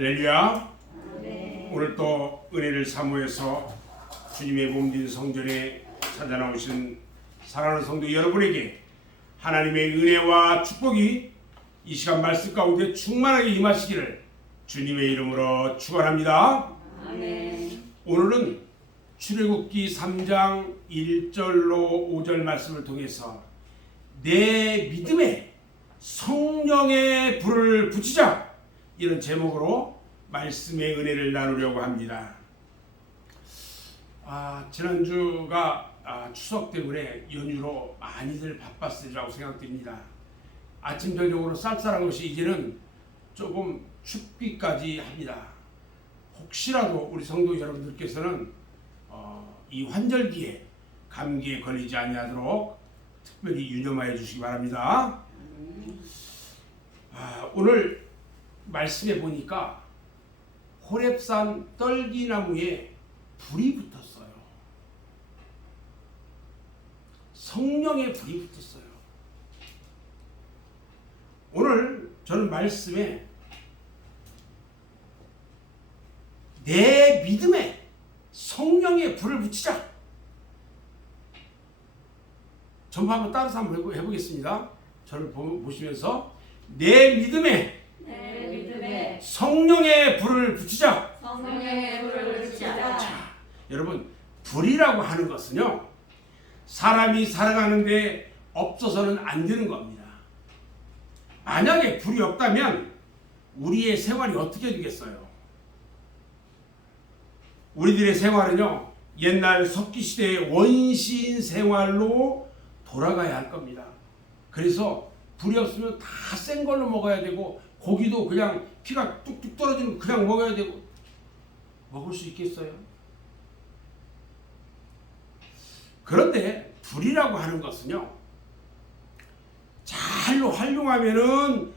할렐루야. 네. 오늘 또 은혜를 사모해서 주님의 몸된 성전에 찾아 나오신 사랑하는 성도 여러분에게 하나님의 은혜와 축복이 이 시간 말씀 가운데 충만하게 임하시기를 주님의 이름으로 축원합니다. 아멘. 오늘은 출애굽기 3장 1절로 5절 말씀을 통해서 내 믿음에 성령의 불을 붙이자, 이런 제목으로 말씀의 은혜를 나누려고 합니다. 지난주가 추석 때문에 연휴로 많이들 바빴으리라고 생각됩니다. 아침 저녁으로 쌀쌀한 것이 이제는 조금 춥기까지 합니다. 혹시라도 우리 성도 여러분들께서는 이 환절기에 감기에 걸리지 아니하도록 특별히 유념하여 주시기 바랍니다. 오늘 말씀해 보니까 호렙산 떨기나무에 불이 붙었어요. 성령의 불이 붙었어요. 오늘 저는 말씀에 내 믿음에 성령의 불을 붙이자, 전부 한번 따라서 한번 해보겠습니다. 저를 보시면서 내 믿음에 성령의 불을 붙이자. 성령의 불을 붙이자. 자, 여러분, 불이라고 하는 것은요, 사람이 살아가는데 없어서는 안 되는 겁니다. 만약에 불이 없다면 우리의 생활이 어떻게 되겠어요? 우리들의 생활은요, 옛날 석기시대의 원시인 생활로 돌아가야 할 겁니다. 그래서 불이 없으면 다 센 걸로 먹어야 되고, 고기도 그냥 피가 뚝뚝 떨어지면 그냥 먹어야 되고, 먹을 수 있겠어요? 그런데 불이라고 하는 것은요, 잘로 활용하면은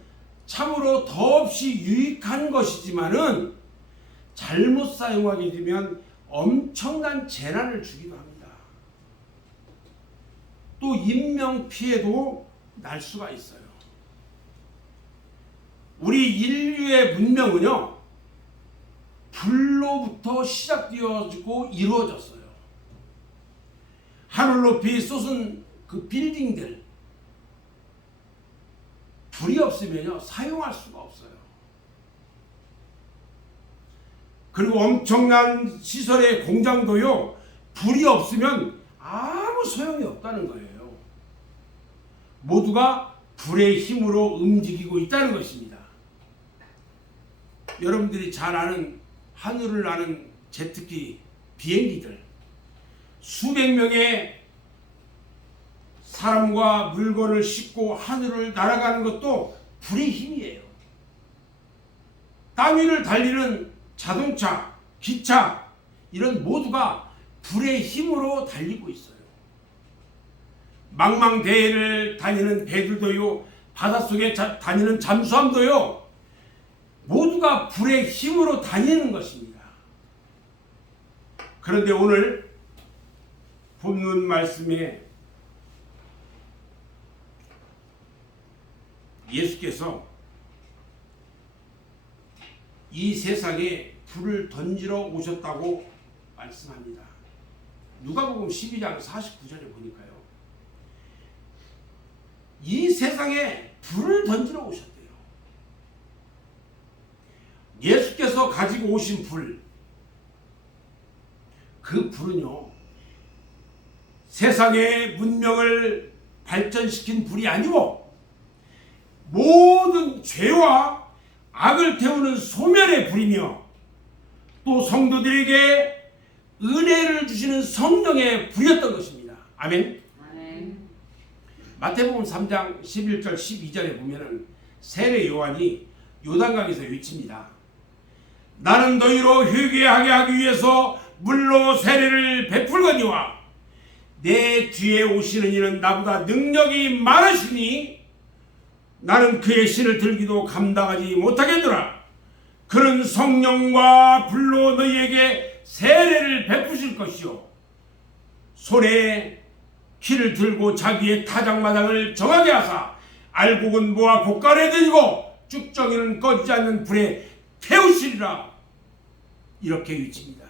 참으로 더없이 유익한 것이지만은 잘못 사용하게 되면 엄청난 재난을 주기도 합니다. 또 인명 피해도 날 수가 있어요. 우리 인류의 문명은요, 불로부터 시작되어지고 이루어졌어요. 하늘 높이 솟은 그 빌딩들, 불이 없으면요 사용할 수가 없어요. 그리고 엄청난 시설의 공장도요, 불이 없으면 아무 소용이 없다는 거예요. 모두가 불의 힘으로 움직이고 있다는 것입니다. 여러분들이 잘 아는, 하늘을 나는 제트기 비행기들, 수백 명의 사람과 물건을 싣고 하늘을 날아가는 것도 불의 힘이에요. 땅 위를 달리는 자동차, 기차, 이런 모두가 불의 힘으로 달리고 있어요. 망망대해를 다니는 배들도요, 바닷속에 다니는 잠수함도요, 모두가 불의 힘으로 다니는 것입니다. 그런데 오늘 본문 말씀에 예수께서 이 세상에 불을 던지러 오셨다고 말씀합니다. 누가복음 12장 49절에 보니까요, 이 세상에 불을 던지러 오셨대요. 예수께서 가지고 오신 불, 그 불은요, 세상의 문명을 발전시킨 불이 아니고 모든 죄와 악을 태우는 소멸의 불이며, 또 성도들에게 은혜를 주시는 성령의 불이었던 것입니다. 아멘. 아멘. 마태복음 3장 11절 12절에 보면은 세례 요한이 요단강에서 외칩니다. 나는 너희로 회개하게 하기 위해서 물로 세례를 베풀거니와 내 뒤에 오시는 이는 나보다 능력이 많으시니 나는 그의 신을 들기도 감당하지 못하겠노라. 그는 성령과 불로 너희에게 세례를 베푸실 것이요, 손에 키를 들고 자기의 타작마당을 정하게 하사 알곡은 모아 곶간에 던지고 쭉정이는 꺼지지 않는 불에 태우시리라 이렇게 외칩니다.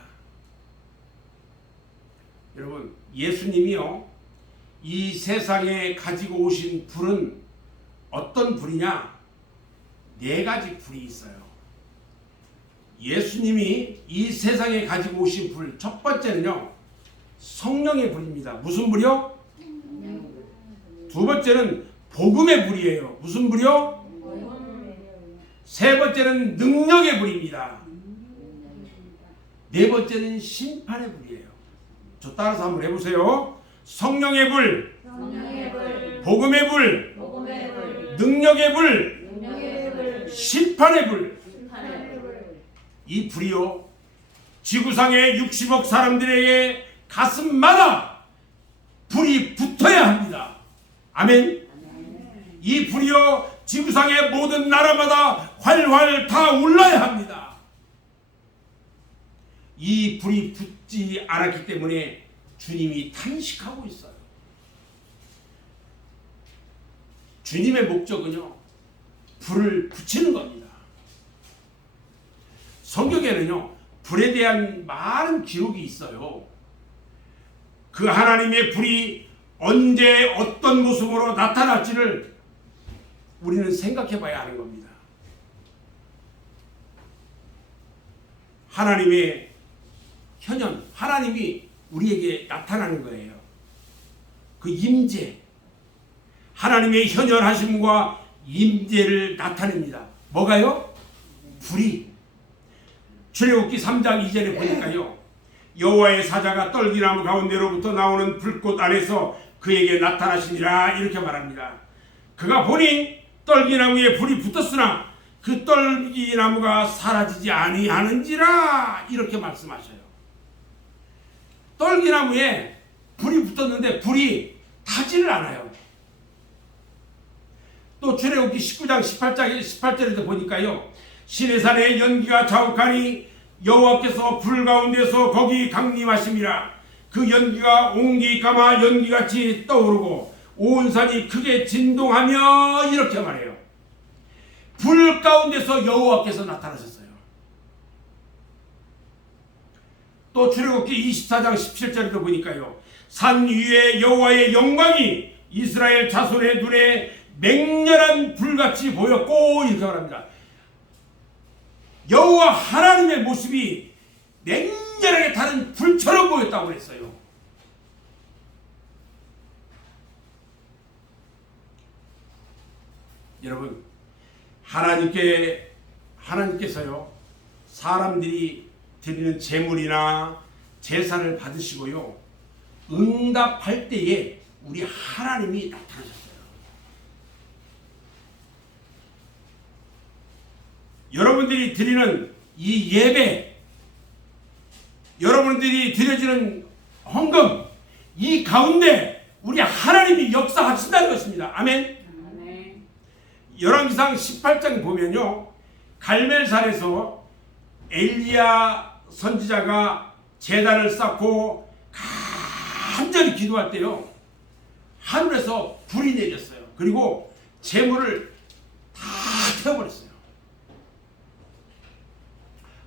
여러분, 예수님이요 이 세상에 가지고 오신 불은 어떤 불이냐? 네 가지 불이 있어요. 예수님이 이 세상에 가지고 오신 불, 첫 번째는요 성령의 불입니다. 무슨 불이요? 두 번째는 복음의 불이에요. 무슨 불이요? 세 번째는 능력의 불입니다. 네 번째는 심판의 불이에요. 저 따라서 한번 해보세요. 성령의 불, 복음의 불, 능력의 불, 심판의 불. 이 불이요 지구상의 60억 사람들에게 가슴마다 불이 붙어야 합니다. 아멘. 이 불이요 지구상의 모든 나라마다 활활 타올라야 합니다. 이 불이 붙지 않았기 때문에 주님이 탄식하고 있어요. 주님의 목적은요 불을 붙이는 겁니다. 성경에는요 불에 대한 많은 기록이 있어요. 그 하나님의 불이 언제 어떤 모습으로 나타날지를 우리는 생각해 봐야 하는 겁니다. 하나님의 현현, 하나님이 우리에게 나타나는 거예요. 그 임재, 하나님의 현현하심과 임재를 나타냅니다. 뭐가요? 불이. 출애굽기 3장 2절에 보니까요 여호와의 사자가 떨기나무 가운데로부터 나오는 불꽃 안에서 그에게 나타나시니라 이렇게 말합니다. 그가 보니 떨기나무에 불이 붙었으나 그 떨기나무가 사라지지 아니하는지라 이렇게 말씀하셔요. 떨기나무에 불이 붙었는데 불이 타지를 않아요. 또 출애굽기 19장 18절에도 보니까요 시내산에 연기가 자욱하니 여호와께서 불 가운데서 거기 강림하심이라. 그 연기가 옹기 감아 연기같이 떠오르고 온 산이 크게 진동하며 이렇게 말해요. 불 가운데서 여호와께서 나타나셨어요. 또 출애굽기 24장 17절에도 보니까요 산 위에 여호와의 영광이 이스라엘 자손의 눈에 맹렬한 불같이 보였고 이렇게 말합니다. 여호와 하나님의 모습이 맹렬하게 타는 불처럼 보였다고 그랬어요. 여러분, 하나님께서요 사람들이 드리는 제물이나 제사를 받으시고요 응답할 때에 우리 하나님이 나타나셨어요. 여러분들이 드리는 이 예배, 여러분들이 드려지는 헌금, 이 가운데 우리 하나님이 역사하신다는 것입니다. 아멘. 열왕기상 18장 보면요 갈멜산에서 엘리야 선지자가 제단을 쌓고 간절히 기도할 때요 하늘에서 불이 내렸어요. 그리고 제물을 다 태워버렸어요.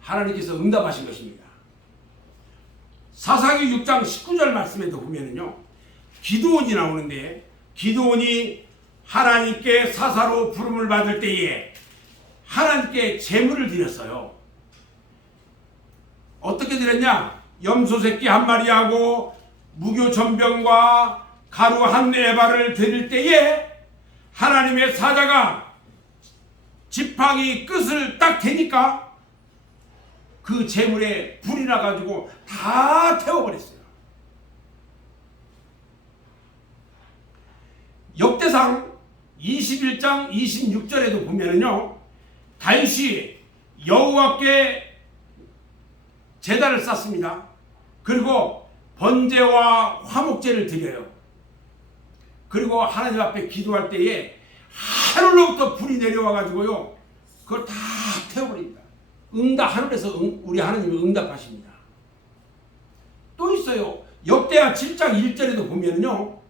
하나님께서 응답하신 것입니다. 사사기 6장 19절 말씀에도 보면은요 기드온이 나오는데 기드온이 하나님께 사사로 부름을 받을 때에 하나님께 제물을 드렸어요. 어떻게 드렸냐? 염소 새끼 한 마리하고 무교 전병과 가루 한 에바를 드릴 때에 하나님의 사자가 지팡이 끝을 딱 대니까 그 제물에 불이 나가지고 다 태워버렸어요. 역대상 21장 26절에도 보면은요 다윗이 여호와께 제단을 쌓습니다. 그리고 번제와 화목제를 드려요. 그리고 하나님 앞에 기도할 때에 하늘로부터 불이 내려와가지고요 그걸 다 태워버립니다. 하늘에서 우리 하나님이 응답하십니다. 또 있어요. 역대하 7장 1절에도 보면요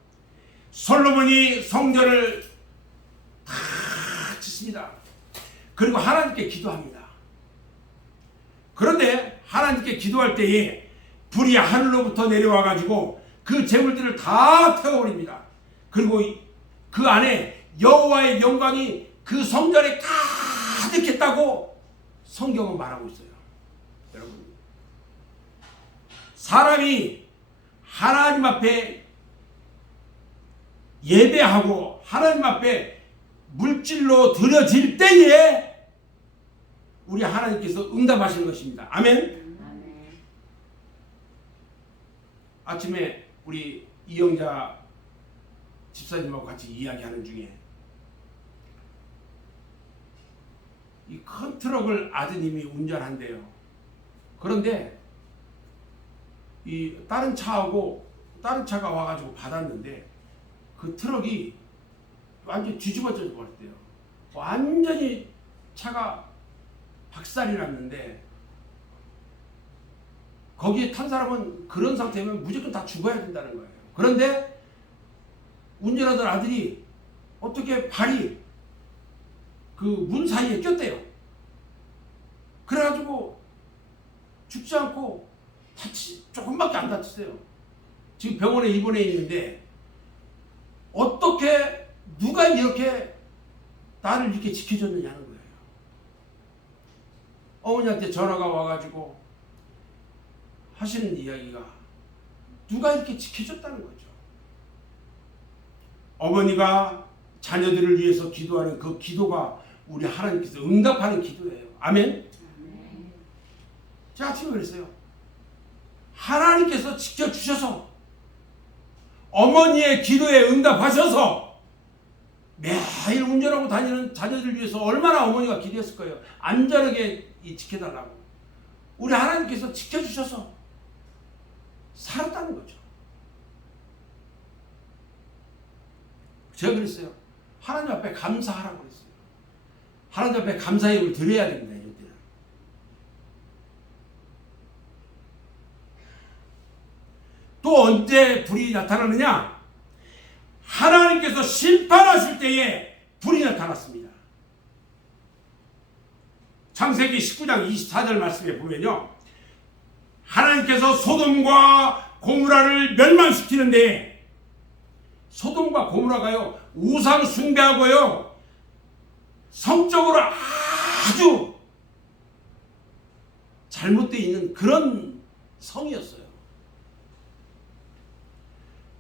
솔로몬이 성전을 다 짓습니다. 그리고 하나님께 기도합니다. 그런데 하나님께 기도할 때에 불이 하늘로부터 내려와 가지고 그 재물들을 다 태워버립니다. 그리고 그 안에 여호와의 영광이 그 성전에 가득했다고 성경은 말하고 있어요. 여러분, 사람이 하나님 앞에 예배하고 하나님 앞에 물질로 드려질 때에 우리 하나님께서 응답하시는 것입니다. 아멘. 아멘. 아침에 우리 이영자 집사님하고 같이 이야기하는 중에 이 큰 트럭을 아드님이 운전한대요. 그런데 이 다른 차가 와가지고 받았는데 그 트럭이 완전히 뒤집어져 버렸대요. 완전히 차가 박살이 났는데 거기에 탄 사람은 그런 상태면 무조건 다 죽어야 된다는 거예요. 그런데 운전하던 아들이 어떻게 발이 그 문 사이에 꼈대요. 그래가지고 죽지 않고 조금밖에 안 다쳤어요. 지금 병원에 입원해 있는데 어떻게 누가 이렇게 나를 이렇게 지켜줬느냐는 거예요. 어머니한테 전화가 와가지고 하시는 이야기가 누가 이렇게 지켜줬다는 거죠. 어머니가 자녀들을 위해서 기도하는 그 기도가 우리 하나님께서 응답하는 기도예요. 아멘. 제가 아침에 그랬어요. 하나님께서 지켜주셔서 어머니의 기도에 응답하셔서 매일 운전하고 다니는 자녀들 위해서 얼마나 어머니가 기도했을 거예요. 안전하게 지켜달라고. 우리 하나님께서 지켜주셔서 살았다는 거죠. 제가 그랬어요. 하나님 앞에 감사하라고 그랬어요. 하나님 앞에 감사의 예물을 드려야 됩니다. 이럴 때는. 또 언제 불이 나타나느냐? 하나님께서 심판하실 때에 불이 나타났습니다. 창세기 19장 24절 말씀에 보면요, 하나님께서 소돔과 고모라를 멸망시키는데, 소돔과 고모라가요 우상 숭배하고요 성적으로 아주 잘못되어 있는 그런 성이었어요.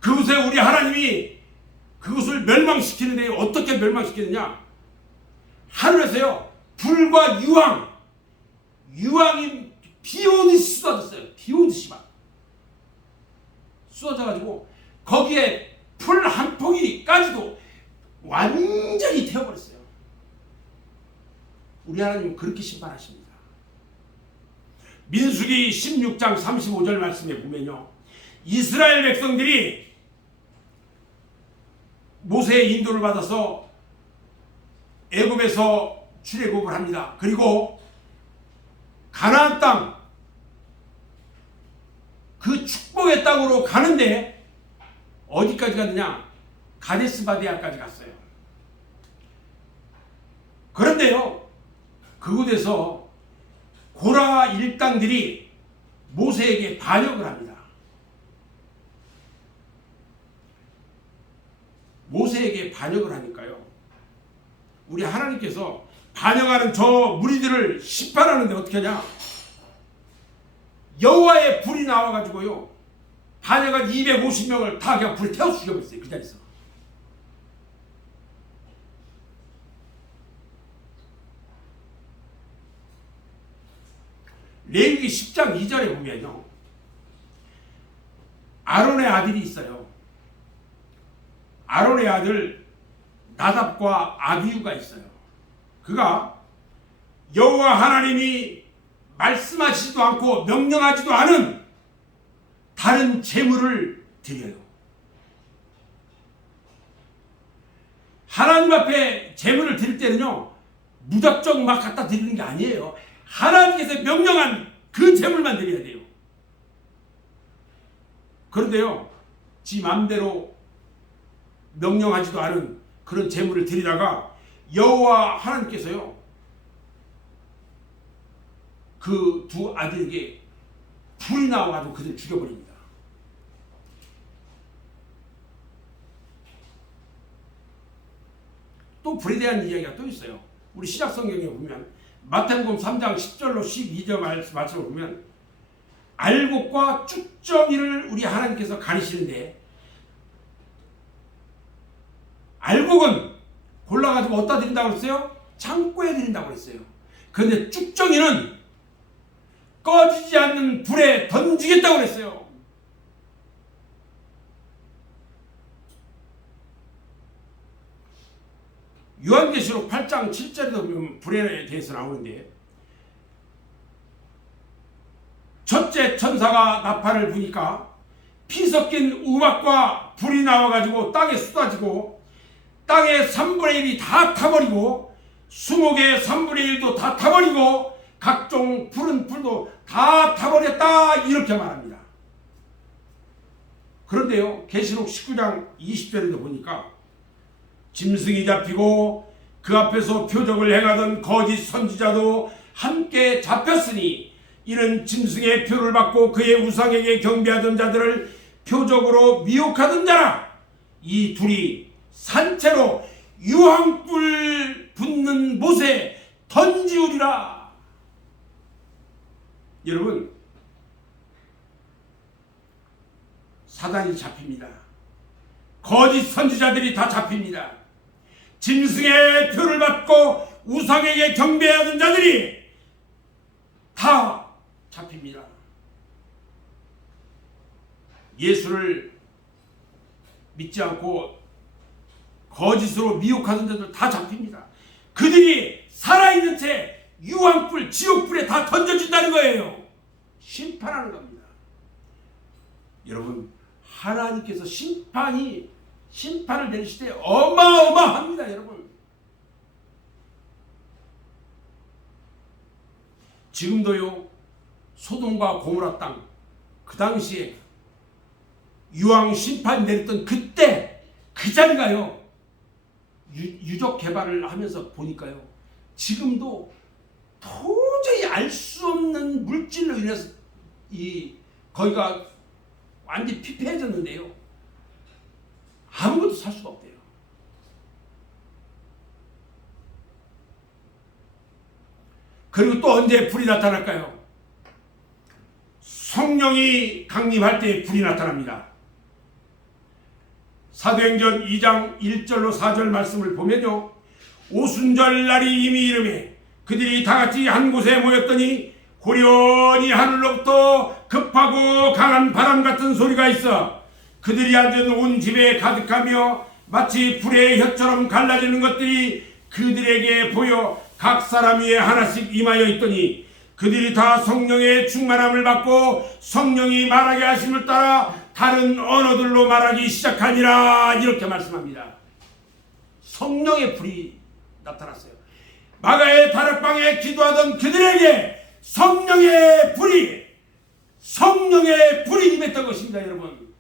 그곳에 우리 하나님이 그것을 멸망시키는데 어떻게 멸망시키느냐? 하늘에서요 불과 유황이 비 오듯이 쏟아졌어요. 비 오듯이 막 쏟아져가지고 거기에 풀 한 포기까지도 완전히 태워버렸어요. 우리 하나님은 그렇게 심판하십니다. 민수기 16장 35절 말씀에 보면요, 이스라엘 백성들이 모세의 인도를 받아서 애굽에서 출애굽을 합니다. 그리고 가나안 땅, 그 축복의 땅으로 가는데 어디까지 갔느냐? 가데스바데아까지 갔어요. 그런데요, 그곳에서 고라 일당들이 모세에게 반역을 합니다. 모세에게 반역을 하니까요, 우리 하나님께서 반역하는 저 무리들을 심판하는데 어떻게 하냐? 여호와의 불이 나와가지고요 반역한 250명을 다 그냥 불에 태워 죽여버렸어요. 그 자리에서. 레위기 10장 2절에 보면요, 아론의 아들이 있어요. 아론의 아들 나답과 아비후가 있어요. 그가 여호와 하나님이 말씀하시지도 않고 명령하지도 않은 다른 제물을 드려요. 하나님 앞에 제물을 드릴 때는요 무작정 막 갖다 드리는 게 아니에요. 하나님께서 명령한 그 제물만 드려야 돼요. 그런데요, 지 맘대로 명령하지도 않은 그런 제물을 드리다가 여호와 하나님께서요 그 두 아들에게 불이 나와가지고 그들 죽여버립니다. 또 불에 대한 이야기가 또 있어요. 우리 신약 성경에 보면 마태복음 3장 10절로 12절 말씀을 보면 알곡과 쭉정이를 우리 하나님께서 가리시는데, 알곡은 골라가지고 어디다 드린다고 그랬어요? 창고에 드린다고 그랬어요. 그런데 쭉정이는 꺼지지 않는 불에 던지겠다고 그랬어요. 요한계시록 8장 7절에도 보면 불에 대해서 나오는데, 첫째 천사가 나팔을 부니까 피 섞인 우박과 불이 나와가지고 땅에 쏟아지고 땅의 3분의 1이 다 타버리고 수목의 3분의 1도 다 타버리고 각종 푸른 풀도 다 타버렸다, 이렇게 말합니다. 그런데요, 계시록 19장 20절에도 보니까 짐승이 잡히고 그 앞에서 표적을 행하던 거짓 선지자도 함께 잡혔으니 이는 짐승의 표를 받고 그의 우상에게 경배하던 자들을 표적으로 미혹하던 자라. 이 둘이 산채로 유황불 붙는 못에 던지우리라. 여러분, 사단이 잡힙니다. 거짓 선지자들이 다 잡힙니다. 짐승의 표를 받고 우상에게 경배하던 자들이 다 잡힙니다. 예수를 믿지 않고 거짓으로 미혹하던 자들 다 잡힙니다. 그들이 살아있는 채 유황불, 지옥불에 다 던져진다는 거예요. 심판하는 겁니다. 여러분, 하나님께서 심판을 내리실 때 어마어마합니다. 여러분, 지금도요, 소돔과 고모라 땅, 그 당시에 유황 심판 내렸던 그때 그 자리가요, 유적 개발을 하면서 보니까요, 지금도 도저히 알 수 없는 물질로 인해서 거기가 완전히 피폐해졌는데요, 아무것도 살 수가 없대요. 그리고 또 언제 불이 나타날까요? 성령이 강림할 때 불이 나타납니다. 사도행전 2장 1절로 4절 말씀을 보면요, 오순절 날이 이미 이르매 그들이 다같이 한 곳에 모였더니 호련히 하늘로부터 급하고 강한 바람 같은 소리가 있어 그들이 앉은 온 집에 가득하며 마치 불의 혀처럼 갈라지는 것들이 그들에게 보여 각 사람 위에 하나씩 임하여 있더니 그들이 다 성령의 충만함을 받고 성령이 말하게 하심을 따라 다른 언어들로 말하기 시작하니라, 이렇게 말씀합니다. 성령의 불이 나타났어요. 마가의 다락방에 기도하던 그들에게 성령의 불이 임했던 것입니다. 여러분,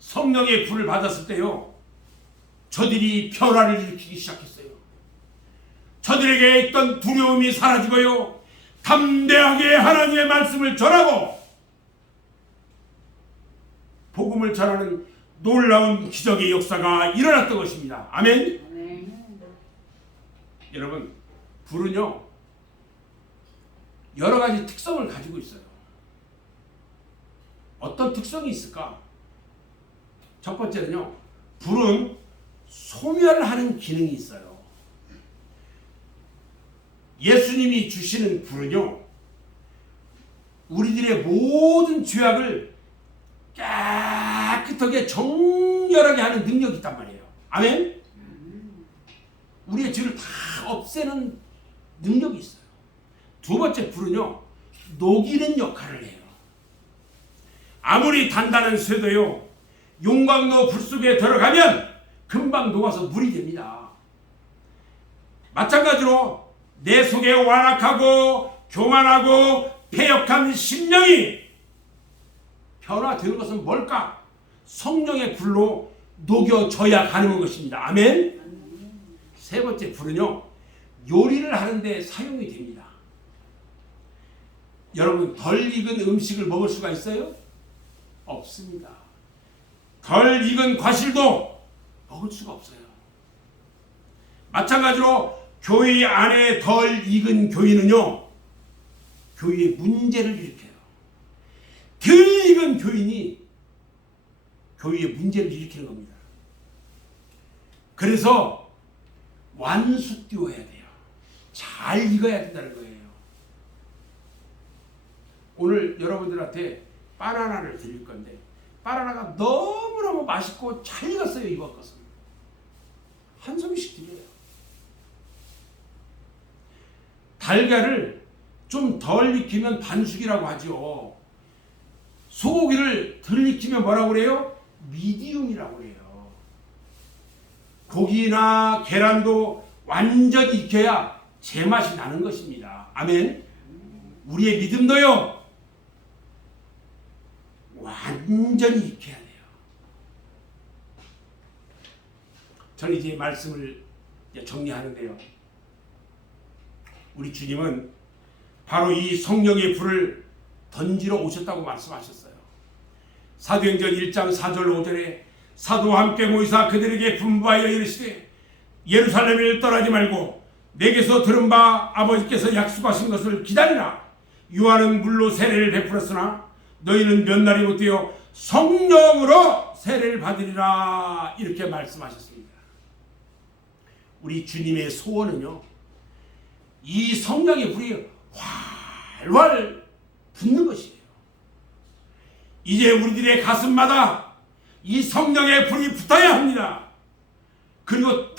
성령의 불을 받았을 때요, 저들이 변화를 일으키기 시작했어요. 저들에게 있던 두려움이 사라지고요, 담대하게 하나님의 말씀을 전하고 복음을 전하는 놀라운 기적의 역사가 일어났던 것입니다. 아멘. 아멘. 여러분, 불은요, 여러 가지 특성을 가지고 있어요. 어떤 특성이 있을까? 첫 번째는요, 불은 소멸하는 기능이 있어요. 예수님이 주시는 불은요, 우리들의 모든 죄악을 깨끗하게 정결하게 하는 능력이 있단 말이에요. 아멘? 우리의 죄를 다 없애는 능력이 있어요. 두 번째, 불은요, 녹이는 역할을 해요. 아무리 단단한 쇠도요, 용광로 불 속에 들어가면 금방 녹아서 물이 됩니다. 마찬가지로 내 속에 완악하고 교만하고 패역한 심령이 변화되는 것은 뭘까? 성령의 불로 녹여져야 가능한 것입니다. 아멘? 세 번째, 불은요, 요리를 하는데 사용이 됩니다. 여러분 덜 익은 음식을 먹을 수가 있어요? 없습니다. 덜 익은 과실도 먹을 수가 없어요. 마찬가지로 교회 안에 덜 익은 교인은요, 교회에 문제를 일으켜요. 덜 익은 교인이 교회에 문제를 일으키는 겁니다. 그래서 완숙되어야 돼요. 잘 익어야 된다는 거예요. 오늘 여러분들한테 바나나를 드릴 건데, 바나나가 너무너무 맛있고 잘 익었어요. 이번 것은 한 소미씩 드려요. 달걀을 좀 덜 익히면 반숙이라고 하죠. 소고기를 덜 익히면 뭐라고 그래요? 미디움이라고 그래요. 고기나 계란도 완전히 익혀야 제맛이 나는 것입니다. 아멘. 우리의 믿음도요, 완전히 익혀야 돼요. 저는 이제 말씀을 정리하는데요, 우리 주님은 바로 이 성령의 불을 던지러 오셨다고 말씀하셨어요. 사도행전 1장 4절 5절에 사도와 함께 모이사 그들에게 분부하여 이르시되 예루살렘을 떠나지 말고 내게서 들은 바 아버지께서 약속하신 것을 기다리라. 요한은 물로 세례를 베풀었으나 너희는 몇 날이 못되어 성령으로 세례를 받으리라. 이렇게 말씀하셨습니다. 우리 주님의 소원은요, 이 성령의 불이 활활 붙는 것이에요. 이제 우리들의 가슴마다 이 성령의 불이 붙어야 합니다. 그리고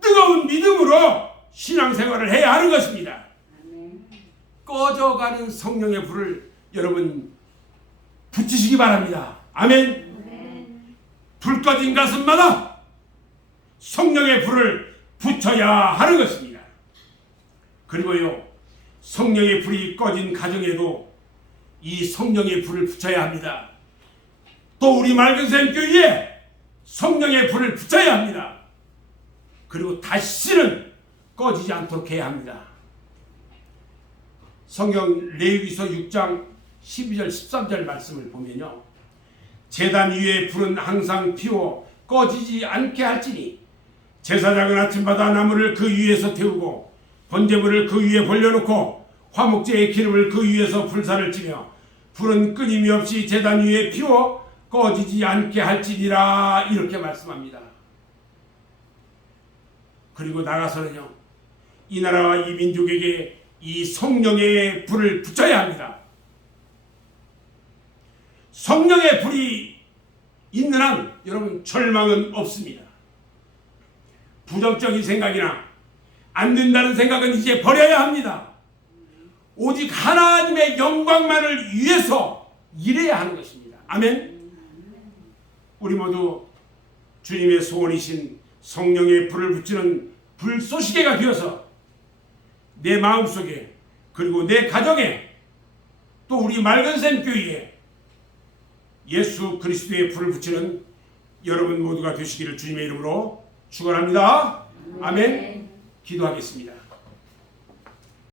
뜨거운 믿음으로 신앙생활을 해야 하는 것입니다. 꺼져가는 성령의 불을 여러분 붙이시기 바랍니다. 아멘. 불 꺼진 가슴마다 성령의 불을 붙여야 하는 것입니다. 그리고요, 성령의 불이 꺼진 가정에도 이 성령의 불을 붙여야 합니다. 또 우리 맑은샘 교회에 성령의 불을 붙여야 합니다. 그리고 다시는 꺼지지 않도록 해야 합니다. 성경 레위기서 6장 12절 13절 말씀을 보면요, 제단 위에 불은 항상 피워 꺼지지 않게 할지니 제사장은 아침마다 나무를 그 위에서 태우고 번제물을 그 위에 벌려놓고 화목제의 기름을 그 위에서 불사를 찌며 불은 끊임이 없이 제단 위에 피워 꺼지지 않게 할지니라. 이렇게 말씀합니다. 그리고 나가서는요, 이 나라와 이 민족에게 이 성령의 불을 붙여야 합니다. 성령의 불이 있는 한 여러분 절망은 없습니다. 부정적인 생각이나 안 된다는 생각은 이제 버려야 합니다. 오직 하나님의 영광만을 위해서 일해야 하는 것입니다. 아멘. 우리 모두 주님의 소원이신 성령의 불을 붙이는 불쏘시개가 되어서 내 마음속에, 그리고 내 가정에, 또 우리 맑은샘 교회에 예수 그리스도의 불을 붙이는 여러분 모두가 되시기를 주님의 이름으로 축원합니다. 아멘. 기도하겠습니다.